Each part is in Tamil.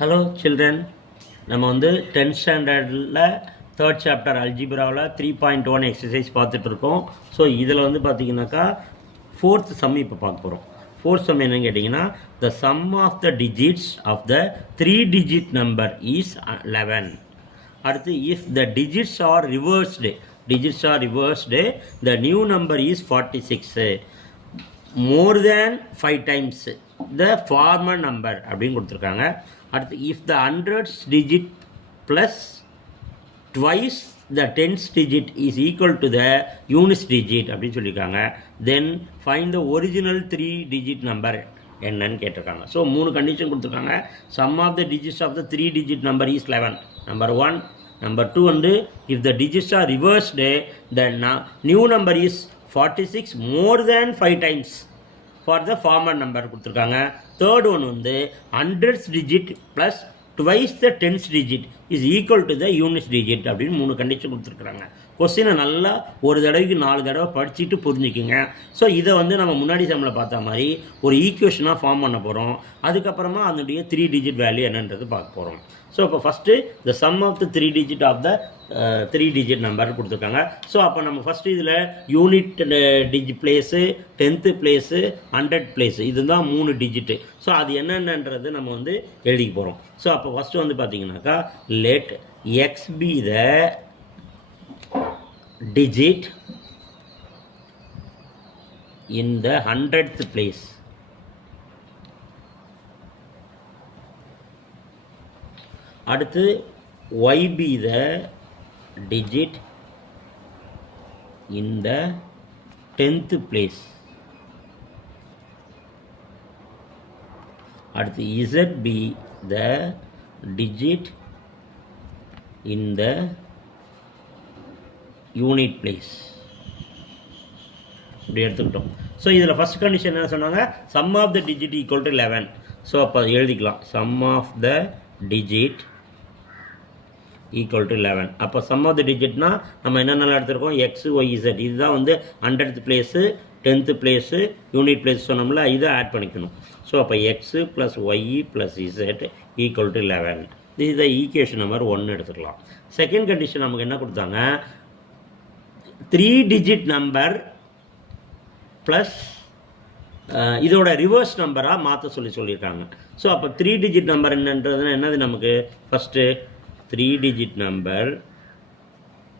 ஹலோ சில்ட்ரன், நம்ம வந்து 10th ஸ்டாண்டர்டில் 3rd சாப்டர் அல்ஜிப்ராவில் 3.1 எக்ஸசைஸ் பார்த்துட்ருக்கோம். ஸோ இதில் வந்து பார்த்தீங்கன்னாக்கா 4th சம் இப்போ பார்க்க போகிறோம். 4th சம் என்னன்னு கேட்டிங்கன்னா, the sum of the digits of the 3 digit number is 11. அடுத்து, if the digits are reversed the new number is 46. More than 5 times the former number அப்படின்னு கொடுத்துருக்காங்க. அடுத்து, if the 100th digit plus twice the 10th digit is equal to the unit digit அப்படின்னு சொல்லியிருக்காங்க. Then find the original 3 digit number என்னன்னு கேட்டிருக்காங்க. ஸோ 3 கண்டிஷன் கொடுத்துருக்காங்க. Sum of the digits of the 3 digit number is 11. Number 1. Number 2 வந்து, if the digits are reversed the new number is 46 more than 5 times for the former number கொடுத்துருக்காங்க. தேர்ட் ஒன் வந்து 100th digit plus twice the 10th digit is equal to the unit digit அப்படின்னு 3 கண்டிஷன் கொடுத்துருக்குறாங்க. கொஸ்டினை நல்லா ஒரு தடவைக்கு 4 தடவை படிச்சுட்டு புரிஞ்சுக்கிங்க. ஸோ இதை வந்து நம்ம முன்னாடி சம்மில் பார்த்த மாதிரி ஒரு ஈக்குவேஷனாக ஃபார்ம் பண்ண போகிறோம். அதுக்கப்புறமா அதனுடைய 3 டிஜிட் வேல்யூ என்னன்றது பார்க்க போகிறோம். ஸோ இப்போ first the sum of the 3 digit of the 3 digit number கொடுத்துருக்காங்க. ஸோ அப்போ நம்ம ஃபஸ்ட்டு இதில் unit digit place, 10th place, 100 place, இதுதான் 3 டிஜிட்டு. ஸோ அது என்னென்னன்றது நம்ம வந்து எழுதிக்க போகிறோம். ஸோ அப்போ ஃபஸ்ட்டு வந்து பார்த்தீங்கன்னாக்கா, let x be the digit in the 100th place. அடுத்து, y be the digit in the 10th place. அடுத்து, z be the digit in the unit place. இப்படி எடுத்துக்கிட்டோம். ஸோ இதில் ஃபஸ்ட் கண்டிஷன் என்ன சொன்னாங்க, sum of the digit equal to 11. So அப்போ எழுதிக்கலாம், sum of the digit equal to 11. அப்போ சம் ஆஃப் த டிஜிட்னா நம்ம என்னென்ன எடுத்துருக்கோம், எக்ஸ் ஒய் இசட், இதுதான் வந்து 100th place, 10th place, unit place சொன்னோம்ல, இதை ஆட் பண்ணிக்கணும். ஸோ அப்போ x plus Y plus Z equal to 11. இதை ஈக்குவேஷன் நம்பர் 1 எடுத்துக்கலாம். செகண்ட் கண்டிஷன் நமக்கு என்ன கொடுத்தாங்க, 3 டிஜிட் நம்பர் ப்ளஸ் இதோட ரிவர்ஸ் நம்பராக மாற்ற சொல்லியிருக்காங்க. ஸோ அப்போ 3 டிஜிட் நம்பர் என்னன்றதுன்னா என்னது, நமக்கு ஃபஸ்ட்டு 3 டிஜிட் நம்பர்,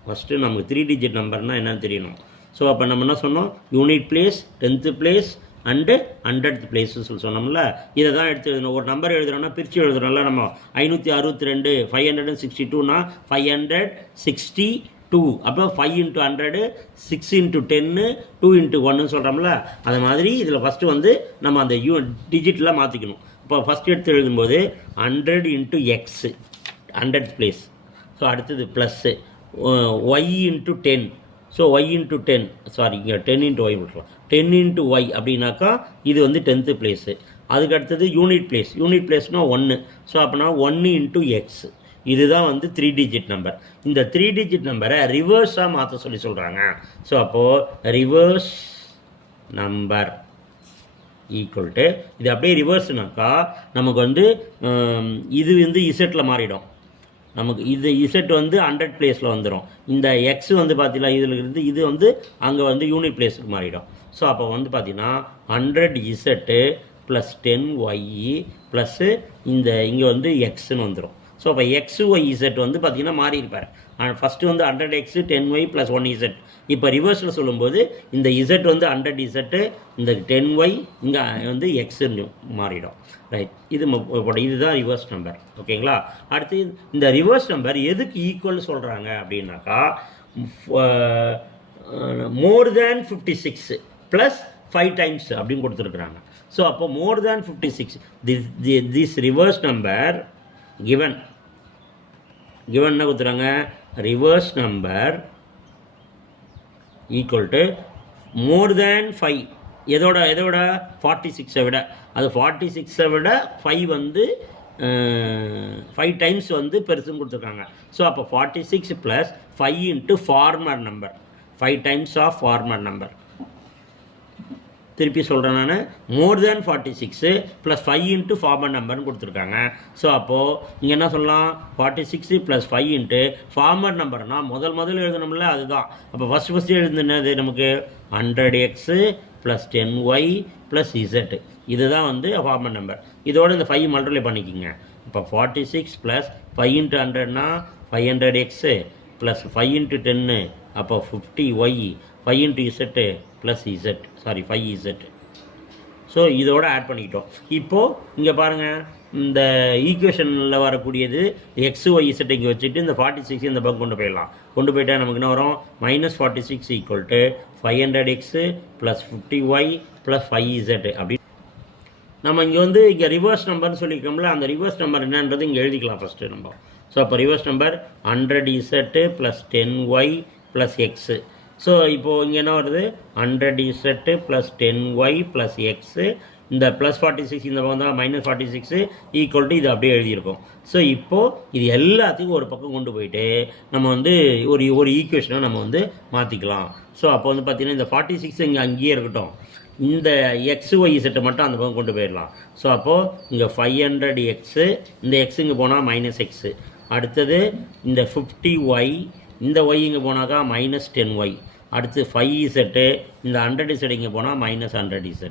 ஃபஸ்ட்டு நமக்கு 3 டிஜிட் நம்பர்னால் என்னன்னு தெரியணும். ஸோ அப்போ நம்ம என்ன சொன்னோம், unit place, 10th place and 100th பிளேஸ்ன்னு சொல்லி சொன்னோம்ல, இதை தான் எடுத்து எழுதணும். ஒரு நம்பர் எழுதுகிறோன்னா பிரித்து எழுதுகிறோம்ல, நம்ம 562 562னா 562, அப்போ 5 × 100, 6 × 10, 2 × 1 சொல்கிறோம்ல, அது மாதிரி இதில் ஃபஸ்ட்டு வந்து நம்ம அந்த டிஜிட்டில் மாற்றிக்கணும். இப்போ ஃபஸ்ட்டு எடுத்து எழுதும்போது 100 × x 100th பிளேஸ். ஸோ அடுத்தது plus y × 10. So y × 10, sorry இங்கே 10 × y போட்டுருவோம், 10 × y அப்படின்னாக்கா இது வந்து 10th பிளேஸு. அதுக்கு அடுத்தது யூனிட் பிளேஸ், யூனிட் பிளேஸ்னால் 1. ஸோ அப்போனா 1 × x, இதுதான் வந்து 3 டிஜிட் நம்பர். இந்த 3 டிஜிட் நம்பரை ரிவர்ஸாக மாற்ற சொல்கிறாங்க. ஸோ அப்போது ரிவர்ஸ் நம்பர் ஈக்குவல் டு, இது அப்படியே ரிவர்ஸ்னாக்கா நமக்கு வந்து இது வந்து இசட்டில் மாறிடும். நமக்கு இது இசட் வந்து 100 பிளேஸில் வந்துடும். இந்த எக்ஸ் வந்து பார்த்தீங்கன்னா இதில் இருந்து இது வந்து அங்கே வந்து யூனிட் பிளேஸுக்கு மாறிடும். ஸோ அப்போ வந்து பார்த்தீங்கன்னா 100 இசட்டு ப்ளஸ் 10 ஒய் ப்ளஸ்ஸு இந்த இங்கே வந்து எக்ஸ்ன்னு வந்துடும். ஸோ அப்போ எக்ஸு ஒய் இசட் வந்து பார்த்திங்கன்னா மாறி இருப்பார். ஃபஸ்ட்டு வந்து 100x 10y ப்ளஸ் 1z. இப்போ ரிவர்ஸில் சொல்லும்போது இந்த இசட் வந்து 100 இசட்டு, இந்த 10y இங்கே வந்து எக்ஸுன்னு மாறிடும். ரைட், இதுதான் ரிவர்ஸ் நம்பர். ஓகேங்களா. அடுத்து, இந்த ரிவர்ஸ் நம்பர் எதுக்கு ஈக்குவல் சொல்கிறாங்க அப்படின்னாக்கா, மோர் தேன் 56 ப்ளஸ் 5 டைம்ஸ் அப்படின்னு கொடுத்துருக்குறாங்க. ஸோ அப்போ more than 56, this reverse number given என்ன கொடுத்துறாங்க, reverse number equal to more than 5, எதோட 46 விட, அது 46 விட 5 வந்து 5 டைம்ஸ் வந்து பெருசுன்னு கொடுத்துருக்காங்க. ஸோ அப்போ 46 plus 5 × former number, 5 times of former number. திருப்பி சொல்கிறேன் நான், more than 46 plus 5 into former நம்பர்னு கொடுத்துருக்காங்க. ஸோ அப்போது இங்கே என்ன சொல்லலாம், 46 ப்ளஸ் 5 இன்ட்டு ஃபார்மர் நம்பர்னால் முதல்ல எழுதணும்ல, அதுதான். அப்போ ஃபஸ்ட்டு எழுதுனது நமக்கு 100x plus 10y plus z, இதுதான் வந்து ஃபார்மர் நம்பர். இதோட இந்த 5 மல்டிப்ளை பண்ணிக்கோங்க. இப்போ 46 ப்ளஸ் 5 இன்ட்டு 100னா 500x ப்ளஸ் 5 இன்ட்டு 10, அப்போ 50y, 5 into z plus z, sorry 5z. So இதோட ஆட் பண்ணிக்கிட்டோம். இப்போது இங்கே பாருங்கள், இந்த ஈக்குவேஷனில் வரக்கூடியது எக்ஸ் ஒய் இசட் இங்கே வச்சுட்டு இந்த 46 இந்த பக்கம் கொண்டு போயிடலாம். கொண்டு போயிட்டால் நமக்கு என்ன வரும், -46 equal to 500x plus 50y plus 5z. அப்படி நம்ம இங்கே வந்து இங்கே ரிவர்ஸ் நம்பர்னு சொல்லியிருக்கோம்ல, அந்த ரிவர்ஸ் நம்பர் என்னன்றது இங்கே எழுதிக்கலாம் ஃபஸ்ட்டு நம்ம. ஸோ அப்போ reverse number 100z plus 10y plus x. So இப்போது இங்கே என்ன வருது, 100z plus 10y plus x, இந்த ப்ளஸ் 46 இந்த பக்கம் தான் -46 ஈக்குவல் டு இது அப்படியே எழுதியிருக்கோம். ஸோ இப்போது இது எல்லாத்தையும் ஒரு பக்கம் கொண்டு போயிட்டு நம்ம வந்து ஒரு ஈக்குவேஷனை நம்ம வந்து மாற்றிக்கலாம். ஸோ அப்போ வந்து பார்த்திங்கன்னா இந்த 46 இங்கே அங்கேயே இருக்கட்டும், இந்த எக்ஸ் ஒய் இசட்டை மட்டும் அந்த பக்கம் கொண்டு போயிடலாம். ஸோ அப்போது இங்கே 500x, இந்த எக்ஸ் இங்கே போனால் -x, அடுத்தது இந்த 50y, இந்த ஒய் இங்கே போனாக்கா -10y, அடுத்து 5z, இந்த 100z இங்கே போனால் -100z.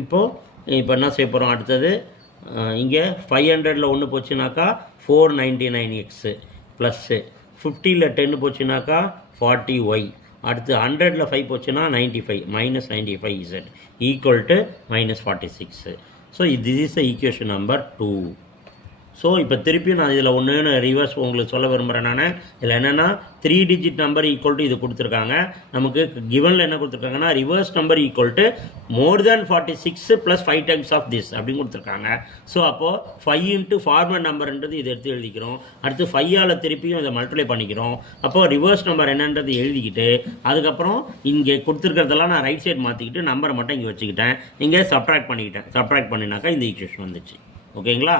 இப்போது என்ன செய்ய போகிறோம், அடுத்தது இங்கே 500ல் 1 போச்சுனாக்கா 499x ப்ளஸ்ஸு 50ல் 10 போச்சுனாக்கா 40y, அடுத்து 100ல் 5 போச்சுன்னா 95, -95z equal to -46. So this is the equation number 2. So இப்போ திருப்பியும் நான் இதில் ஒன்று ரிவர்ஸ் உங்களுக்கு சொல்ல விரும்புகிறேன். நான் இதில் என்னென்னா 3 டிஜிட் நம்பர் ஈக்குவல் டு இது கொடுத்துருக்காங்க. நமக்கு கிவனில் என்ன கொடுத்துருக்காங்கன்னா reverse number equal to more than 46 plus 5 times of this அப்படின்னு கொடுத்துருக்காங்க. ஸோ அப்போது 5 இன்ட்டு ஃபார்மர் நம்பர்ன்றது இதை எடுத்து எழுதிக்கிறோம். அடுத்து 5ஆல் திருப்பியும் இதை மல்டிப்ளை பண்ணிக்கிறோம். அப்போது ரிவர்ஸ் நம்பர் என்னன்றது எழுதிக்கிட்டு அதுக்கப்புறம் இங்கே கொடுத்துருக்கிறதெல்லாம் நான் ரைட் சைடு மாற்றிக்கிட்டு நம்பரை மட்டும் இங்கே வச்சுக்கிட்டேன், இங்கே சப்ட்ராக்ட் பண்ணிக்கிட்டேன். சப்ட்ராக்ட் பண்ணினாக்கா இந்த ஈக்குவேஷன் வந்துச்சு. ஓகேங்களா?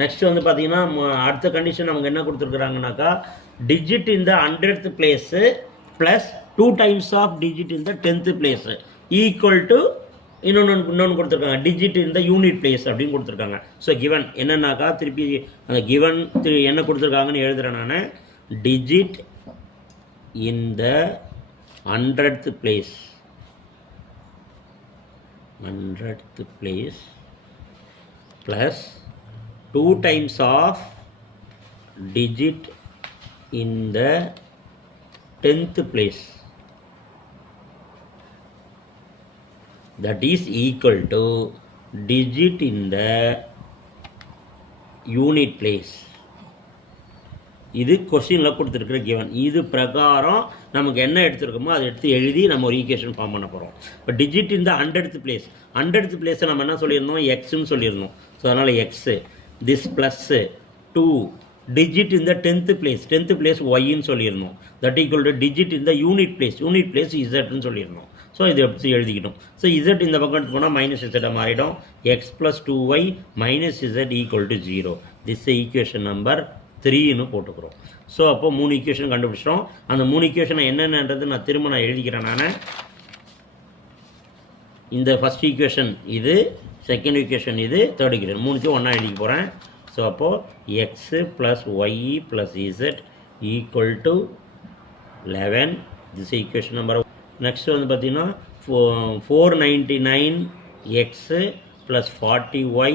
நெக்ஸ்ட் வந்து பார்த்தீங்கன்னா அடுத்த கண்டிஷன் நமக்கு என்ன கொடுத்துருக்குறாங்கனாக்கா, digit in the 100th place plus 2 times of digit in the 10th place equal to இன்னொன்று கொடுத்துருக்காங்க, digit in the unit place அப்படின்னு கொடுத்துருக்காங்க. ஸோ கிவன் என்னன்னாக்கா திருப்பி அந்த கிவன் என்ன கொடுத்துருக்காங்கன்னு எழுதுகிறேன் நான், digit in the 100th place plus 2 times of digit in the 10th place, that is equal to digit in the unit place. இது கொஸ்டினில் கொடுத்துருக்குற கிவன். இது பிரகாரம் நமக்கு என்ன எடுத்துருக்கோமோ அதை எடுத்து எழுதி நம்ம ஒரு ஈக்குவேஷன் ஃபார்ம் பண்ண போகிறோம். இப்போ டிஜிட் இந்த 100th பிளேஸ், 100th பிளேஸை நம்ம என்ன சொல்லியிருந்தோம், எக்ஸ்ன்னு சொல்லியிருந்தோம். ஸோ அதனால் x, this plus 2 digit in the 10th place, 10th place y ன்னு சொல்லியிருந்தோம். that equal to digit in the unit place z ன்னு சொல்லியிருந்தோம். ஸோ இதை எப்படி எழுதிக்கிட்டோம். ஸோ z இந்த பக்கம் எடுத்து போனால் -z மாறிடும். x plus 2y minus z equal to 0. this is equation number 3ன்னு போட்டுக்கிறோம். ஸோ அப்போ 3 ஈக்குவேஷன் கண்டுபிடிச்சிட்டோம். அந்த 3 ஈக்குவேஷனை என்னென்னன்றது நான் திரும்ப எழுதிக்கிறேன். நான் இந்த ஃபஸ்ட் ஈக்குவேஷன் இது, செகண்ட் ஈக்குவேஷன் இது, தேர்ட் ஈக்குவேஷன், மூணுத்தையும் ஒன்றா எழுதிக்க போகிறேன். ஸோ அப்போது x plus Y plus Z equal to 11. This equation number. Next வந்து பார்த்திங்கன்னா 499x plus 40y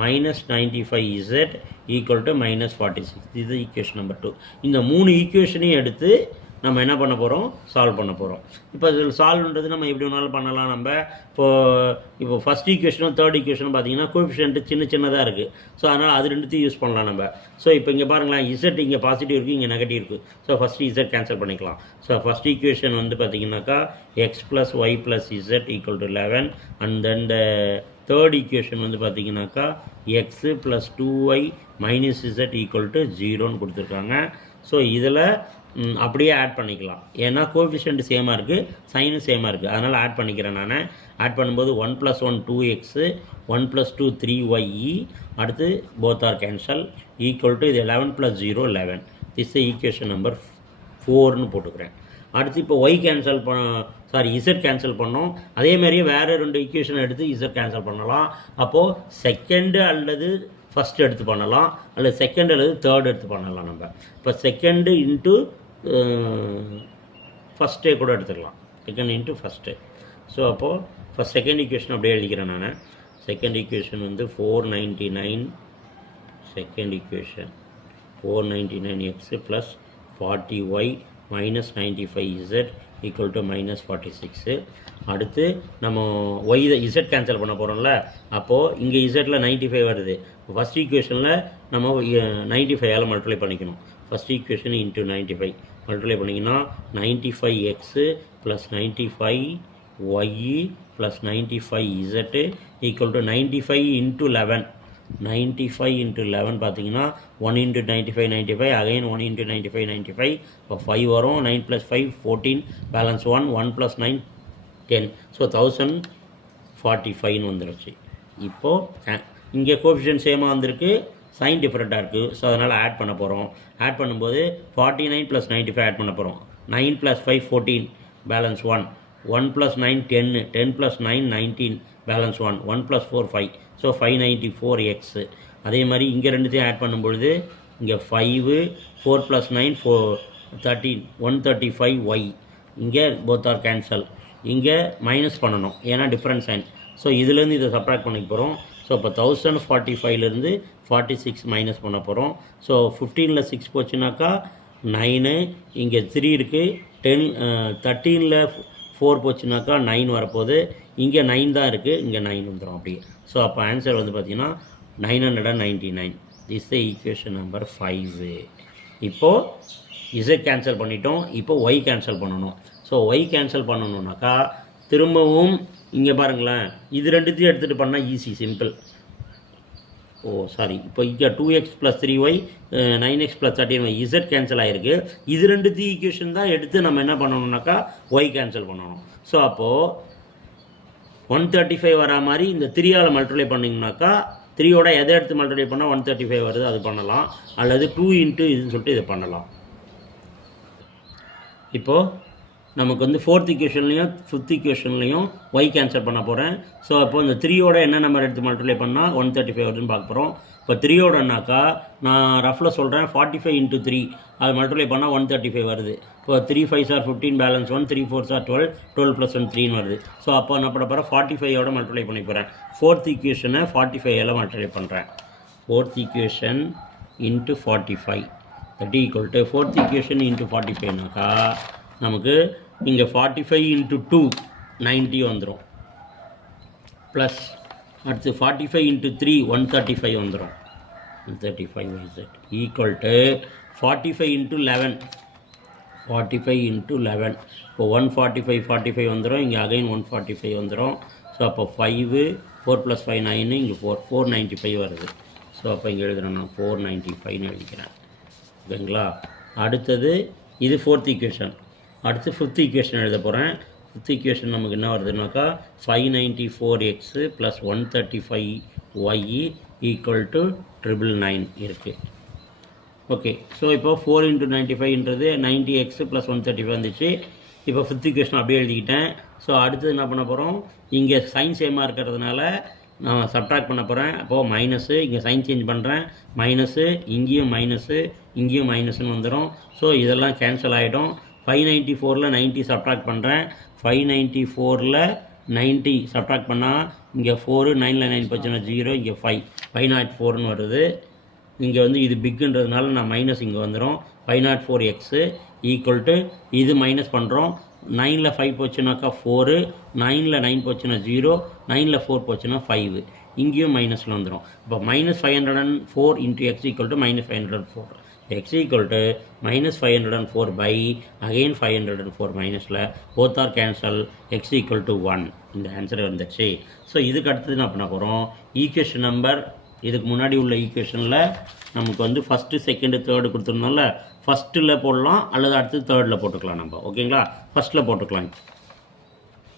minus 95z equal to -46. இது ஈக்குவேஷன் நம்பர் 2. இந்த 3 ஈக்குவேஷனையும் எடுத்து நம்ம என்ன பண்ண போகிறோம், சால்வ் பண்ண போகிறோம். இப்போ இதில் சால்வ்ன்றது நம்ம எப்படி வேணாலும் பண்ணலாம். நம்ம இப்போ ஃபஸ்ட் ஈக்குவேஷனும் தேர்ட் ஈக்குவேஷனும் பார்த்தீங்கன்னா கோஎஃபிஷியன்ட் சின்னதாக இருக்குது. ஸோ அதனால் அது ரெண்டுத்தையும் யூஸ் பண்ணலாம் நம்ம. ஸோ இப்போ இங்கே பாருங்களேன், இசட் இங்கே பாசிட்டிவ் இருக்குது, இங்கே நெகட்டிவ் இருக்குது. ஸோ ஃபஸ்ட்டு இசட் கேன்சல் பண்ணிக்கலாம். ஸோ ஃபஸ்ட் ஈக்குவேஷன் வந்து பார்த்தீங்கன்னாக்கா X plus Y plus Z equal to 11. And then third equation வந்து பார்த்தீங்கன்னாக்கா X plus 2y minus Z equal to 0ன்னு கொடுத்துருக்காங்க. ஸோ இதில் அப்படியே ஆட் பண்ணிக்கலாம். ஏன்னா கோஎஃபிஷியன்ட் சேமாக இருக்குது, சைனும் சேமாக இருக்குது, அதனால் ஆட் பண்ணிக்கிறேன் நான். ஆட் பண்ணும்போது 1 + 1 2x, 1 + 2 3y, அடுத்து both are cancel equal to இது 11 + 0 11. திஸ் ஈக்குவேஷன் நம்பர் 4ன்னு போட்டுக்கிறேன். அடுத்து இப்போ ஒய் கேன்சல் இசட் கேன்சல் பண்ணோம். அதே மாதிரியே வேறு 2 ஈக்குவேஷன் எடுத்து இசட் கேன்சல் பண்ணலாம். அப்போது செகண்டு அல்லது ஃபஸ்ட் எடுத்து பண்ணலாம், அல்லது செகண்ட் அல்லது தேர்ட் எடுத்து பண்ணலாம். நம்ம இப்போ செகண்டு இன்ட்டு ஃபஸ்ட்டே கூட எடுத்துக்கலாம், செகண்ட் இன்ட்டு ஃபஸ்ட்டு. ஸோ அப்போது ஃபஸ்ட் செகண்ட் ஈக்குவேஷன் அப்படியே எழுதிக்கிறேன் நான். செகண்ட் ஈக்குவேஷன் வந்து 499, second equation 499x plus 40y minus 95z equal to minus 46. அடுத்து நம்ம ஒய் இசட் கேன்சல் பண்ண போகிறோம்ல, அப்போது இங்கே இசட்டில் 95 வருது. ஃபஸ்ட் ஈக்குவேஷனில் நம்ம 95ஆல் மல்டிப்ளை பண்ணிக்கணும். ஃபஸ்ட் ஈக்குவேஷன் இன்ட்டு 95 மல்டிப்ளை பண்ணிங்கன்னா 95x plus 95y plus 95z equal to 95 into 11. 95 into 11 பார்த்தீங்கன்னா 1 இன்ட்டு 95 95, அகைன் 1 இன்ட்டு 95 95. இப்போ 5 வரும், 9 + 5 14, பேலன்ஸ் 1, 1 + 9 10. ஸோ 1045 வந்துடுச்சு. இப்போது இங்கே கோஎஃபிஷியன்ட் சேமாக வந்திருக்கு, சைன் டிஃப்ரெண்ட்டாக இருக்குது. ஸோ அதனால் ஆட் பண்ண போகிறோம். ஆட் பண்ணும்போது 49 + 95 ஆட் பண்ண போகிறோம். 9 + 5 14, பேலன்ஸ் 1, 1 + 9 10, 10 + 9 19, பேலன்ஸ் 1, 1 + 4 5. So 594x. அதே மாதிரி இங்கே ரெண்டுத்தையும் ஆட் பண்ணும்பொழுது இங்கே 5, 4 + 9 13, 135y. இங்கே போத் ஆர் கேன்சல். இங்கே மைனஸ் பண்ணணும், ஏன்னா டிஃப்ரெண்ட் சைன். ஸோ இதுலேருந்து இதை சப்ராக்ட் பண்ணிக்க போகிறோம். ஸோ இப்போ 1045லேருந்து 46 மைனஸ் பண்ண போகிறோம். ஸோ 15ல் 6 போச்சுனாக்கா 9, இங்கே 3 இருக்குது. 13ல் 4 போச்சுனாக்கா 9 வரப்போகுது. இங்கே 9 தான் இருக்குது, இங்கே 9 வந்துடும் அப்படியே. ஸோ அப்போ ஆன்சர் வந்து பார்த்திங்கன்னா 999. This the equation number 5. இப்போது இசட் கேன்சல் பண்ணிட்டோம். இப்போ ஒய் கேன்சல் பண்ணணும். ஸோ ஒய் கேன்சல் பண்ணணுன்னாக்கா திரும்பவும் இங்கே பாருங்களேன், இது ரெண்டுத்தையும் எடுத்துகிட்டு பண்ணால் ஈஸி, சிம்பிள். இப்போ இங்கே 2x + 3y 9x + 13y Z cancel ஆகிருக்கு. இது ரெண்டுத்தையும் ஈக்குவேஷன் தான் எடுத்து நம்ம என்ன பண்ணணுன்னாக்கா ஒய் கேன்சல் பண்ணணும். ஸோ அப்போது 135 வரா மாதிரி இந்த 3ஆல் மல்டிப்ளை பண்ணிங்கனாக்கா 3யோட எதை எடுத்து மல்டிப்ளை பண்ணால் 135 வருது, அது பண்ணலாம். அல்லது 2 இன்ட்டு இதுன்னு சொல்லிட்டு இதை பண்ணலாம். இப்போது நமக்கு வந்து 4th ஈக்குவேஷன்லையும் 5th ஈக்குவேஷன்லையும் ஒய் கேன்சல் பண்ண போகிறேன். ஸோ அப்போது இந்த 3யோட என்ன நம்பர் எடுத்து மல்டிப்ளை பண்ணால் 135 வருதுன்னு பார்க்க போகிறோம். இப்போ 3யோடனாக்கா நான் ரஃபில் சொல்கிறேன், 45 × 3 அது மல்டிப்ளை பண்ணால் 135 வருது. இப்போ 3 5s are 15, balance 1, 3 4s are 12, 12 + 1 3 வருது. ஸோ அப்போ என்ன பண்ண போகிறேன், 45ஓட மல்டிப்ளை பண்ணி போகிறேன். 4th ஈக்குவேஷனை 45ஆல் மல்டிப்ளை பண்ணுறேன். 4th equation into 45 that equal to 4th equation into 45னாக்கா நமக்கு இங்கே 45 × 2 90 வந்துடும். ப்ளஸ் அடுத்து 45 × 3 135 வந்துடும். 135 ஈக்குவல் டு 45 × 11. 45 × 11 இப்போ 145 45 வந்துடும். இங்கே அகைன் 145 வந்துடும். ஸோ அப்போ 5, 4 + 5 9, இங்கே 495 வருது. ஸோ அப்போ இங்கே எழுதுகிறேன் நான் 495ன்னு எழுதிக்கிறேன். ஓகேங்களா? அடுத்தது இது 4th ஈக்குவேஷன். அடுத்து 5th ஈக்குவேஷன் எழுத போகிறேன். 5th ஈக்குவேஷன் நமக்கு என்ன வருதுனாக்கா 594x + 135y ஈக்குவல் டு 999 இருக்குது. ஓகே. ஸோ இப்போ 4 × 95ன்றது 90x + 135 வந்துச்சு. இப்போ 5th ஈக்குவேஷன் அப்படியே எழுதிக்கிட்டேன். ஸோ அடுத்தது என்ன பண்ண போகிறோம், இங்கே சைன் சேமாக இருக்கிறதுனால நான் சப்ட்ராக்ட் பண்ண போகிறேன். அப்போது மைனஸு, இங்கே சைன் சேஞ்ச் பண்ணுறேன், மைனஸு, இங்கேயும் மைனஸு, இங்கேயும் மைனஸ்ன்னு வந்துடும். ஸோ இதெல்லாம் கேன்சல் ஆகிடும். 594ல் 90 சப்ட்ராக்ட் பண்ணுறேன். 594ல் 90 சப்ட்ராக்ட் பண்ணால் இங்கே 4, 9ல் 9 போச்சுன்னா 0, இங்கே 5, 504ன்னு வருது. இங்கே வந்து இது பிக்குன்றதுனால நான் மைனஸ் இங்கே வந்துடும். 504x ஈக்குவல் டு இது மைனஸ் பண்ணுறோம். 9ல் 5 போச்சுனாக்கா 4, 9ல் 9 போச்சுன்னா 0, 9ல் 4 போச்சுன்னா 5, இங்கேயும் மைனஸில் வந்துடும். இப்போ -504 × x equal to -504. x equal to -504 by again 504 மைனஸில் both are cancel. x equal to 1. இந்த ஆன்சர் வந்துடுச்சு. ஸோ இதுக்கு அடுத்தது என்ன பண்ண போகிறோம், ஈக்குவேஷன் நம்பர் இதுக்கு முன்னாடி உள்ள ஈக்குவேஷனில் நமக்கு வந்து ஃபஸ்ட்டு செகண்டு தேர்டு கொடுத்துருந்தோம்ல, ஃபஸ்ட்டில் போடலாம் அல்லது அடுத்து தேர்டில் போட்டுக்கலாம் நம்ம. ஓகேங்களா? ஃபஸ்ட்டில் போட்டுக்கலாம்.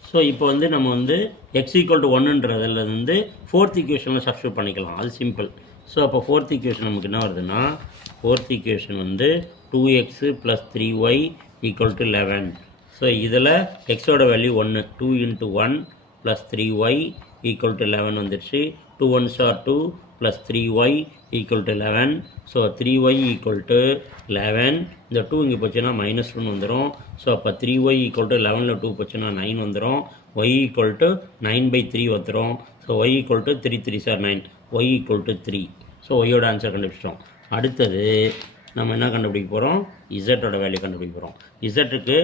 ஸோ இப்போ வந்து நம்ம வந்து x ஈக்குவல் டு 1ன்றதில் வந்து 4th ஈக்குவேஷனில் சப்ஸ்டியூட் பண்ணிக்கலாம். அது சிம்பிள். ஸோ அப்போ 4th ஈக்குவேஷன் நமக்கு என்ன வருதுன்னா, 4th ஈக்குவேஷன் வந்து 2x + 3y equal to 11. So இதில் எக்ஸோட வேல்யூ 1, 2 × 1 + 3y ஈக்குவல் டு 11 வந்துடுச்சு. 2 1s are 2 + 3y equal to 11. So 3y equal to 11. இந்த 2 இங்கே போச்சுன்னா -1 வந்துடும். ஸோ அப்போ 3y ஈக்குவல் டு 11ல் 2 போச்சுன்னா 9 வந்துடும். y ஈக்குவல் டு 9/3 வந்துடும். So y equal to 3 3s are 9, y equal to 3. So ஒய்யோட ஆன்சர் கண்டுபிடிச்சிட்டோம். அடுத்தது நம்ம என்ன கண்டுபிடிக்க போகிறோம்? இசட்டோட வேல்யூ கண்டுபிடிக்க போகிறோம். இசட்டுக்கு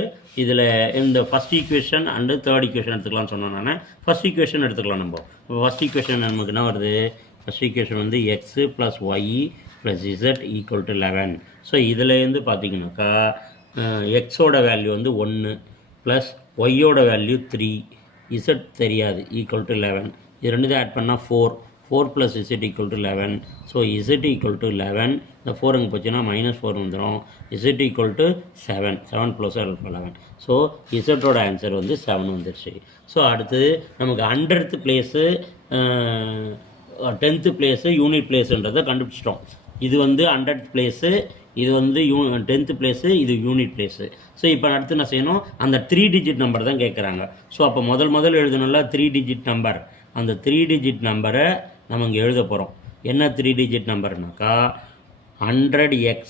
இதில் இந்த first equation and third equation எடுத்துக்கலாம்னு சொன்னோம். நான் ஃபஸ்ட் ஈக்குவேஷன் எடுத்துக்கலாம். நம்ம ஃபஸ்ட் ஈக்குவேஷன் நமக்கு என்ன வருது? ஃபஸ்ட் ஈக்குவேஷன் வந்து X plus Y plus Z equal to 11. So இதுலேருந்து பார்த்தீங்கன்னாக்கா எக்ஸோட வேல்யூ வந்து 1 ப்ளஸ் ஒய்யோட வேல்யூ 3, இசட் தெரியாது, ஈக்குவல் டு 11. இது ரெண்டு ஆட் பண்ணால் 4 + z equal to 11. So z equal to 11. இந்த 4 அங்கே போச்சுன்னா -4 வந்துடும். z equal to 7 + 11. ஸோ இசட்டோட ஆன்சர் வந்து 7 வந்துடுச்சு. ஸோ அடுத்தது நமக்கு 100th place 10th place unit பிளேஸுன்றதை கண்டுபிடிச்சிட்டோம். இது வந்து 100th பிளேஸு, இது வந்து 10th பிளேஸு, இது யூனிட் பிளேஸு. ஸோ இப்போ அடுத்து என்ன செய்யணும்? அந்த 3 டிஜிட் நம்பர் தான் கேட்குறாங்க. ஸோ அப்போ முதல் எழுதணும்ல 3 டிஜிட் நம்பர். அந்த 3 டிஜிட் நம்பரை நம்ம இங்கே எழுத போகிறோம். என்ன 3 டிஜிட் நம்பர்னாக்கா 100x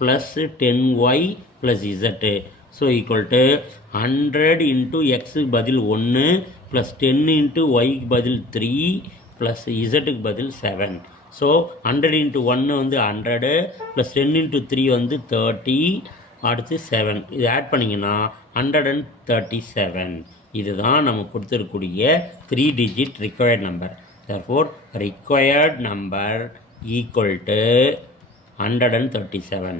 + 10y + z. So equal to 100 × x பதில் 1 + 10 × y பதில் 3 + z பதில் 7. ஸோ 100 × 1 வந்து 100 + 10 × 3 வந்து 30, அடுத்து 7. இது ஆட் பண்ணிங்கன்னா 137. இதுதான் நம்ம கொடுத்துருக்கூடிய 3 digit required number. therefore required number equal to 137.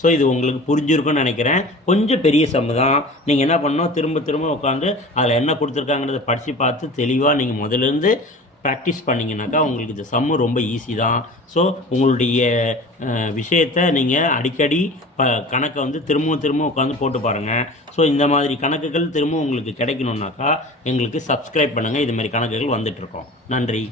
So இது உங்களுக்கு புரிஞ்சிருக்குன்னு நினைக்கிறேன். கொஞ்சம் பெரிய சம்மு தான். நீங்கள் என்ன பண்ணணும்? திரும்ப உட்காந்து அதில் என்ன கொடுத்துருக்காங்கிறத படித்து பார்த்து தெளிவாக நீங்கள் முதலேருந்து ப்ராக்டிஸ் பண்ணிங்கனாக்கா உங்களுக்கு இந்த சம்மு ரொம்ப ஈஸி தான். ஸோ உங்களுடைய விஷயத்தை நீங்கள் அடிக்கடி கணக்கை வந்து திரும்ப உட்காந்து போட்டு பாருங்கள். ஸோ இந்த மாதிரி கணக்குகள் திரும்ப உங்களுக்கு கிடைக்கணுன்னாக்கா எங்களுக்கு சப்ஸ்கிரைப் பண்ணுங்கள். இது மாதிரி கணக்குகள் வந்துட்டுருக்கோம். நன்றி.